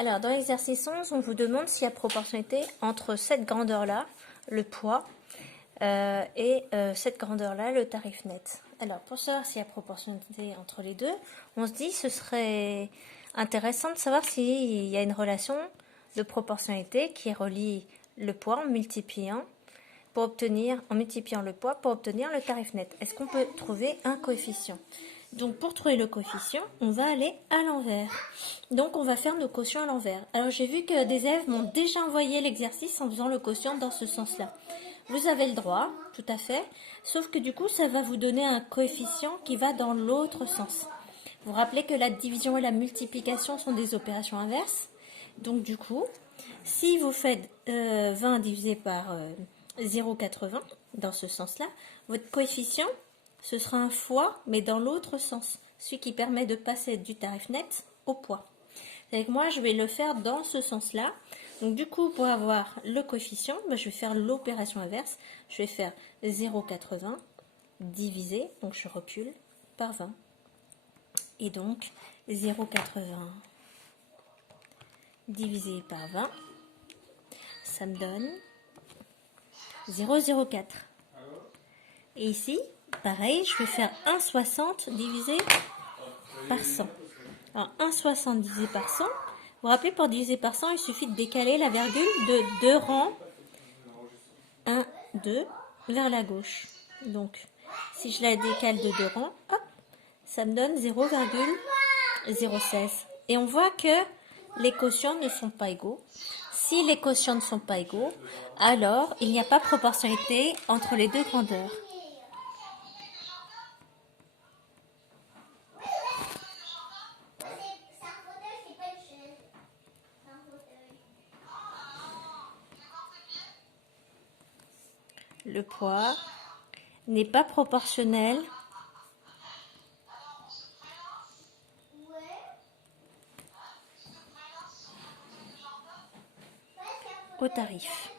Alors, dans l'exercice 11, on vous demande s'il y a proportionnalité entre cette grandeur-là, le poids, et cette grandeur-là, le tarif net. Alors, pour savoir s'il y a proportionnalité entre les deux, on se dit ce serait intéressant de savoir s'il y a une relation de proportionnalité qui relie le poids en multipliant le poids pour obtenir le tarif net. Est-ce qu'on peut trouver un coefficient? Donc pour trouver le coefficient, on va aller à l'envers. Donc on va faire nos quotients à l'envers. Alors j'ai vu que des élèves m'ont déjà envoyé l'exercice en faisant le quotient dans ce sens-là. Vous avez le droit, tout à fait, sauf que du coup ça va vous donner un coefficient qui va dans l'autre sens. Vous vous rappelez que la division et la multiplication sont des opérations inverses. Donc du coup, si vous faites 20 divisé par 0,80 dans ce sens-là, votre coefficient, ce sera un fois, mais dans l'autre sens, celui qui permet de passer du tarif net au poids. Avec moi, je vais le faire dans ce sens-là. Donc du coup, pour avoir le coefficient, je vais faire l'opération inverse. Je vais faire 0,80 divisé, donc je recule, par 20. Et donc 0,80 divisé par 20, ça me donne 0,04. Et ici, pareil, je vais faire 1,60 divisé par 100. Alors 1,60 divisé par 100, vous vous rappelez, pour diviser par 100, il suffit de décaler la virgule de 2 rangs, 1, 2, vers la gauche. Donc, si je la décale de 2 rangs, hop, ça me donne 0,016. Et on voit que les quotients ne sont pas égaux. Si les quotients ne sont pas égaux, alors il n'y a pas proportionnalité entre les deux grandeurs. Le poids n'est pas proportionnel au tarif.